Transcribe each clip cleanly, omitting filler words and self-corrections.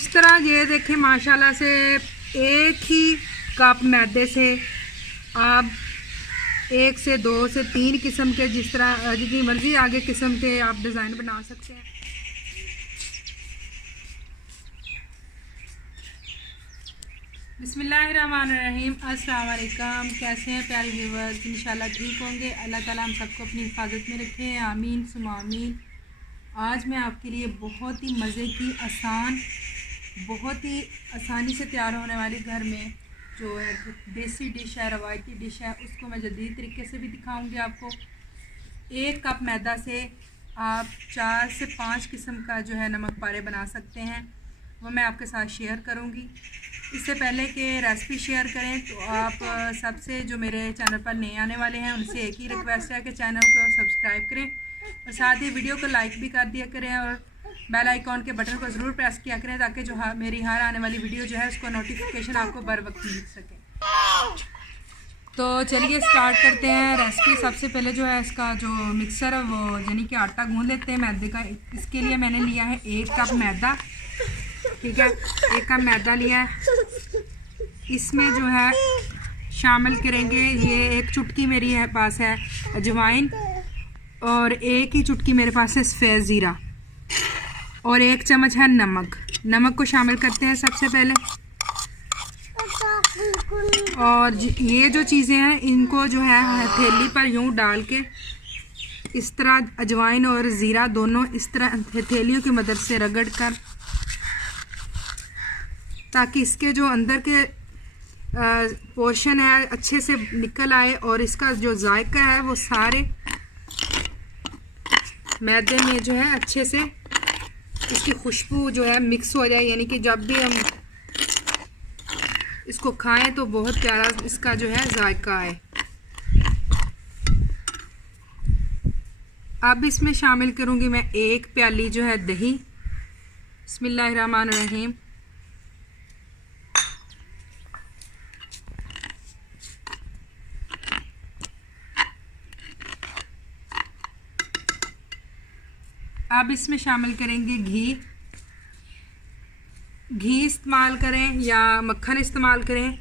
इस तरह ये देखें माशाल्लाह से एक ही कप मैदे से आप 1 से 2 से 3 किस्म के जिस तरह जितनी मर्ज़ी आगे किस्म के आप डिज़ाइन बना सकते हैं। बिस्मिल्लाहिर्रहमानिर्रहीम। अस्सलाम वालेकुम। कैसे हैं प्यारे व्यूवर्स? इंशाल्लाह ठीक होंगे। अल्लाह ताला हम सबको अपनी हिफाजत में रखे। आमीन सुमा आमीन। आज मैं आपके लिए बहुत ही मज़े की बहुत ही आसानी से तैयार होने वाली घर में जो है देसी डिश है, रवायती डिश है, उसको मैं जदीद तरीके से भी दिखाऊंगी आपको। 1 कप मैदा से आप 4 से 5 किस्म का जो है नमक पारे बना सकते हैं, वो मैं आपके साथ शेयर करूंगी। इससे पहले कि रेसिपी शेयर करें तो आप सबसे जो मेरे चैनल पर नए आने वाले हैं उनसे एक ही रिक्वेस्ट है कि चैनल को सब्सक्राइब करें और साथ ही वीडियो को लाइक भी कर दिया करें और बेल आइकॉन के बटन को ज़रूर प्रेस किया करें ताकि जो मेरी हर आने वाली वीडियो जो है उसको नोटिफिकेशन आपको बर वक्त मिल सके। तो चलिए स्टार्ट करते हैं रेसिपी। सबसे पहले जो है इसका जो मिक्सर है वो यानी कि आटा गूंद लेते हैं मैदे का। इसके लिए मैंने लिया है 1 कप मैदा, ठीक है, 1 कप मैदा लिया है। इसमें जो है शामिल करेंगे ये 1 चुटकी मेरी है पास है अजवाइन और 1 ही चुटकी मेरे पास है सफ़ेद ज़ीरा और 1 चम्मच है नमक। नमक को शामिल करते हैं सबसे पहले। और ये जो चीज़ें हैं इनको जो है हथेली पर यूं डाल के इस तरह अजवाइन और ज़ीरा दोनों इस तरह हथेलियों की मदद से रगड़ कर ताकि इसके जो अंदर के पोर्शन है अच्छे से निकल आए और इसका जो जायका है वो सारे मैदे में जो है अच्छे से इसकी खुशबू जो है मिक्स हो जाए, यानी कि जब भी हम इसको खाएं तो बहुत प्यारा इसका जो है जायका है। अब इसमें शामिल करूंगी मैं 1 प्याली जो है दही। बिस्मिल्लाहिर्रहमानिर्रहीम। अब इसमें शामिल करेंगे घी इस्तेमाल करें या मक्खन इस्तेमाल करें,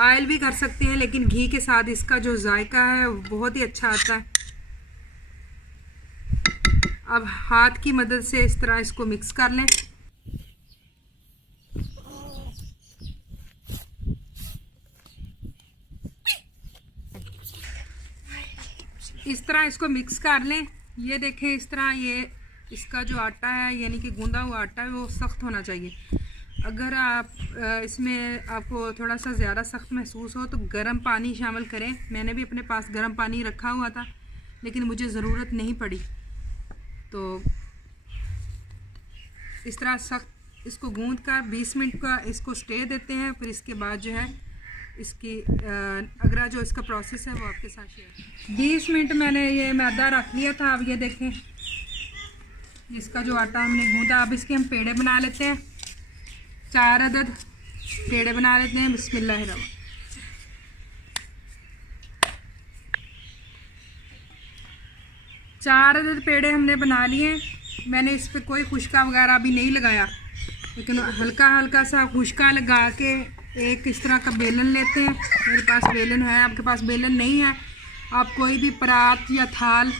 ऑयल भी कर सकते हैं, लेकिन घी के साथ इसका जो जायका है वो बहुत ही अच्छा आता है। अब हाथ की मदद से इस तरह इसको मिक्स कर लें। इस तरह इसको मिक्स कर लें। ये देखें इस तरह ये इसका जो आटा है यानी कि गूंदा हुआ आटा है वो सख्त होना चाहिए। अगर आप इसमें आपको थोड़ा सा ज़्यादा सख्त महसूस हो तो गर्म पानी शामिल करें। मैंने भी अपने पास गर्म पानी रखा हुआ था लेकिन मुझे ज़रूरत नहीं पड़ी, तो इस तरह सख्त इसको गूंद कर 20 मिनट का इसको स्टे देते हैं। फिर इसके बाद जो है इसकी अगला जो इसका प्रोसेस है वो आपके साथ शेयर। 20 मिनट मैंने ये मैदा रख लिया था। अब ये देखें इसका जो आटा हमने गूंदा। अब इसके हम पेड़े बना लेते हैं। 4 अदद पेड़े बना लेते हैं। बिस्मिल्लाहिर्रहमान। 4 अदद पेड़े हमने बना लिए। मैंने इस पर कोई खुशका वगैरह अभी नहीं लगाया, लेकिन हल्का हल्का सा खुशका लगा के एक इस तरह का बेलन लेते हैं। मेरे पास बेलन है, आपके पास बेलन नहीं है आप कोई भी परात या थाल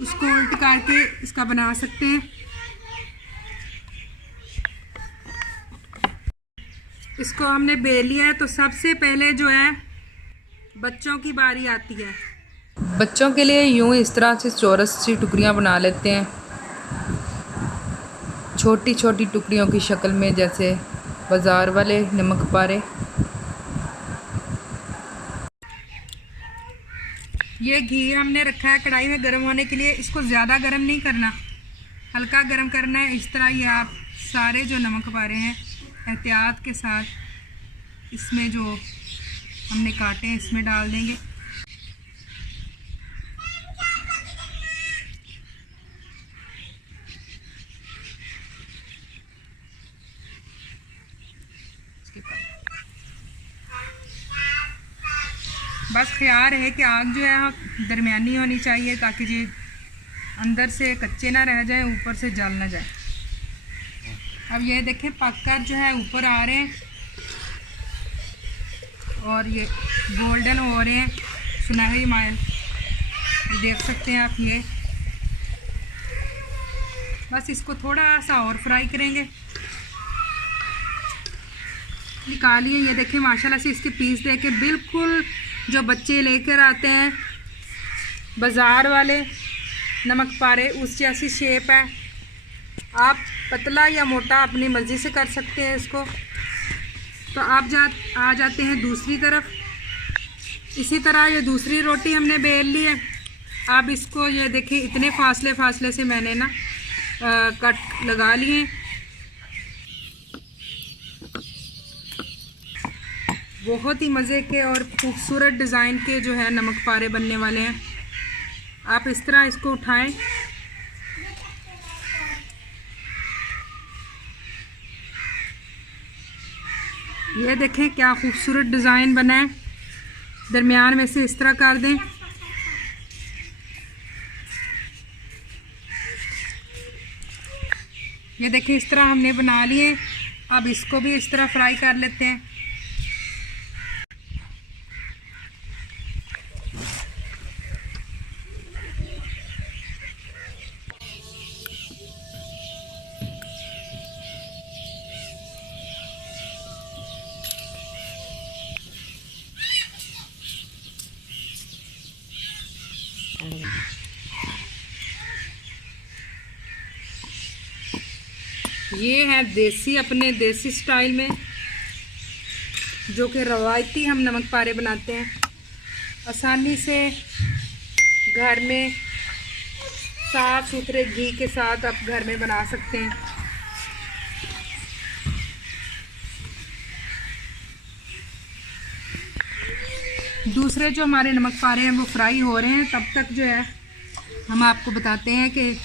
उसको उल्ट करके इसका बना सकते हैं। इसको हमने बेल लिया है तो सबसे पहले जो है बच्चों की बारी आती है। बच्चों के लिए यूं इस तरह से चौरस सी टुकड़ियां बना लेते हैं, छोटी छोटी टुकड़ियों की शक्ल में, जैसे बाज़ार वाले नमक पारे। ये घी हमने रखा है कढ़ाई में गर्म होने के लिए। इसको ज़्यादा गर्म नहीं करना, हल्का गर्म करना है। इस तरह ये आप सारे जो नमक पारे हैं एहतियात के साथ इसमें जो हमने काटे हैं इसमें डाल देंगे। बस ख्याल है कि आग जो है दरमियानी होनी चाहिए ताकि जी अंदर से कच्चे ना रह जाए, ऊपर से जल ना जाए। अब ये देखें पककर जो है ऊपर आ रहे हैं और ये गोल्डन हो रहे हैं, सुनहरी माइल देख सकते हैं आप। ये बस इसको थोड़ा सा और फ्राई करेंगे, निकालिए। ये देखें माशाल्लाह से इसके पीस देके बिल्कुल जो बच्चे लेकर आते हैं बाज़ार वाले नमक पारे उस जैसी शेप है। आप पतला या मोटा अपनी मर्ज़ी से कर सकते हैं इसको। तो आप आ जाते हैं दूसरी तरफ। इसी तरह ये दूसरी रोटी हमने बेल ली है। अब इसको ये देखें इतने फासले से मैंने ना कट लगा लिए। बहुत ही मज़े के और खूबसूरत डिज़ाइन के जो है नमक पारे बनने वाले हैं। आप इस तरह इसको उठाएं। ये देखें क्या खूबसूरत डिज़ाइन बना है। दरमियान में से इस तरह कर दें। ये देखें इस तरह हमने बना लिए। अब इसको भी इस तरह फ्राई कर लेते हैं। ये है देसी, अपने देसी स्टाइल में जो कि रवायती हम नमक पारे बनाते हैं। आसानी से घर में साफ़ सुथरे घी के साथ आप घर में बना सकते हैं। दूसरे जो हमारे नमक पारे हैं वो फ्राई हो रहे हैं। तब तक जो है हम आपको बताते हैं कि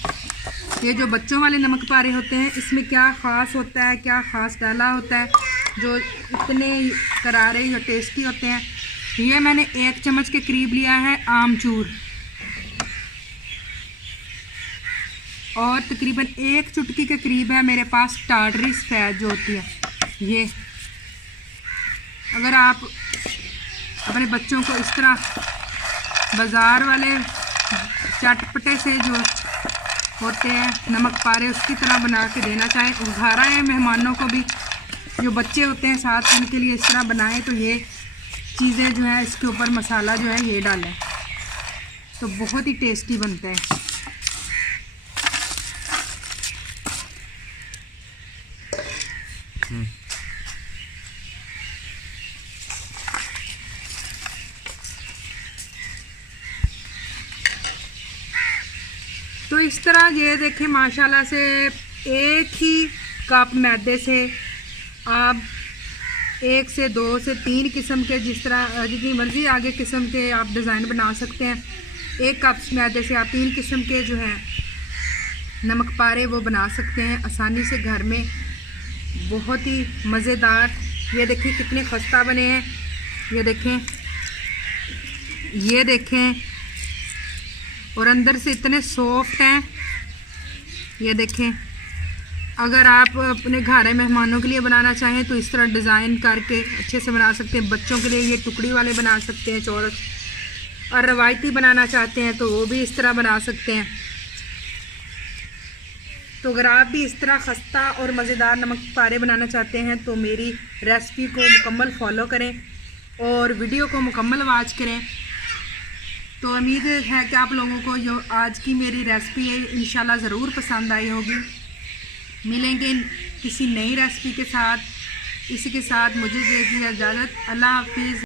ये जो बच्चों वाले नमक पारे होते हैं इसमें क्या ख़ास होता है, क्या ख़ास डाला होता है जो इतने करारे या टेस्टी होते हैं। ये मैंने 1 चम्मच के करीब लिया है आमचूर और तकरीबन 1 चुटकी के करीब है मेरे पास टाटरी सफ़ेद जो होती है। ये अगर आप अपने बच्चों को इस तरह बाज़ार वाले चटपटे से जो होते हैं नमक पारे उसकी तरह बना के देना चाहें, घर आए मेहमानों को भी जो बच्चे होते हैं साथ उनके लिए इस तरह बनाएं तो ये चीज़ें जो है इसके ऊपर मसाला जो है ये डालें तो बहुत ही टेस्टी बनता है। तो इस तरह ये देखें माशाल्लाह से एक ही कप मैदे से आप 1 से 2 से 3 किस्म के जिस तरह जितनी मर्ज़ी आगे किस्म के आप डिज़ाइन बना सकते हैं। 1 कप मैदे से आप 3 किस्म के जो हैं नमक पारे वो बना सकते हैं आसानी से घर में। बहुत ही मज़ेदार। ये देखें कितने खस्ता बने हैं। ये देखें और अंदर से इतने सॉफ्ट हैं। ये देखें अगर आप अपने घर मेहमानों के लिए बनाना चाहें तो इस तरह डिज़ाइन करके अच्छे से बना सकते हैं। बच्चों के लिए ये टुकड़ी वाले बना सकते हैं चौरस, और रवायती बनाना चाहते हैं तो वो भी इस तरह बना सकते हैं। तो अगर आप भी इस तरह खस्ता और मज़ेदार नमक पारे बनाना चाहते हैं तो मेरी रेसिपी को मुकम्मल फॉलो करें और वीडियो को मुकम्मल वॉच करें। तो उम्मीद है कि आप लोगों को जो आज की मेरी रेसिपी है इंशाल्लाह ज़रूर पसंद आई होगी। मिलेंगे किसी नई रेसिपी के साथ। इसी के साथ मुझे दे दीजिए इजाज़त। अल्लाह हाफिज़।